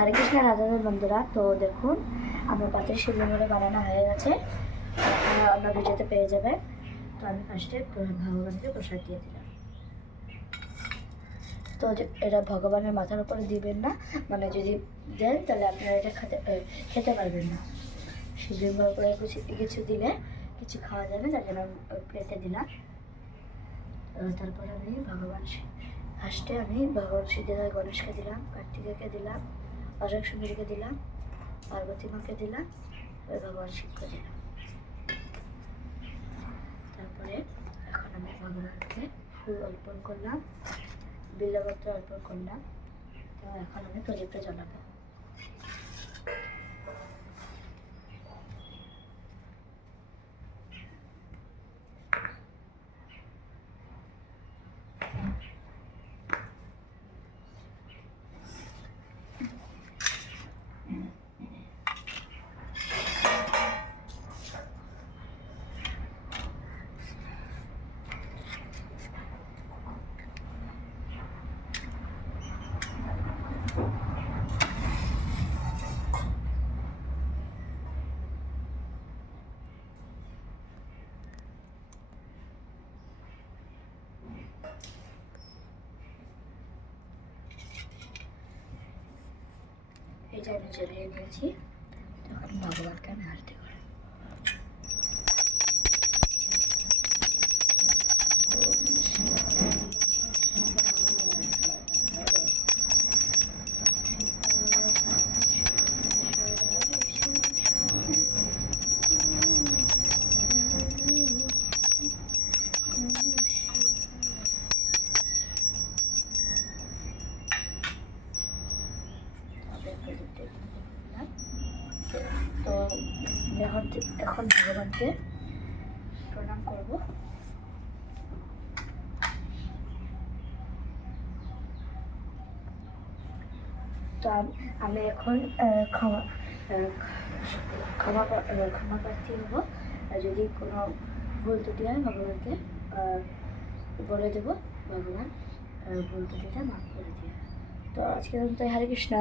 হরে কৃষ্ণ রাধা বন্ধুরা, তো দেখুন আমার পাত্রে শিবলিঙ্গটা বানানো হয়ে গেছে। অন্য ভিডিওতে পেয়ে যাবে। তো আমি ফার্স্টে ভগবানকে প্রসাদ দিয়ে দিলাম। তো এটা ভগবানের মাথার উপরে দিবেন না, মানে যদি দেন তাহলে আপনারা এটা খেতে পারবেন না। শিবলিঙ্গের উপরে কিছু দিলে কিছু খাওয়া যাবে, যার জন্য প্লেটে দিলাম। তারপর আমি ফার্স্টে আমি ভগবান সিদ্ধিদাতা গণেশকে দিলাম, কার্তিকেয়কে দিলাম, অশোক সুন্দরীকে দিলাম, পার্বতী মাকে দিলাম, ভগবান শিবকে দিলাম। তারপরে এখন আমি ভগবানকে ফুল অর্পণ করলাম, বিল্লপত্র অর্পণ করলাম। তো এখন আমি প্রদীপটা জ্বালাবো। এই যে আমি জ্বালিয়ে নিয়েছি। তখন ভগবানকে আমি আরতি করি। তো এখন ভগবানকে প্রণাম করব। তো আমি এখন ক্ষমা প্রার্থী হব। যদি কোনো ভুল ত্রুটি হয় ভগবানকে বলে দেবো, ভগবান ভুল ত্রুটিটা মাফ করে দিয়ে। তো আজকে হরে কৃষ্ণ।